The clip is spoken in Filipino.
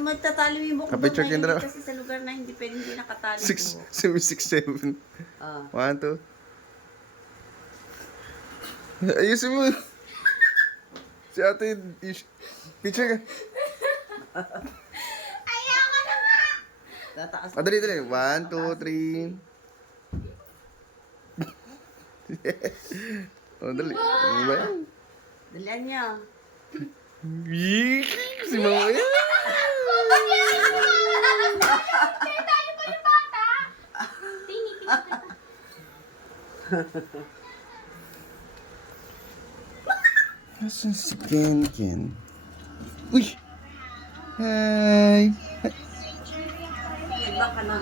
mo tatali mo yung buko Kapicture doon, Kendra. kasi sa lugar na hindi pwede, hindi nakatali yung 6, buhok. 7. Ah. 1, 2. Ayusin mo. Si ate, picture ka. Tataas. Dali. 1, 2, 3. Oh, dali. Ano ba yan? Dalian niya. Yee! Si mama yan. Nasaan si Ken? Uy! Hi! Iba ka na.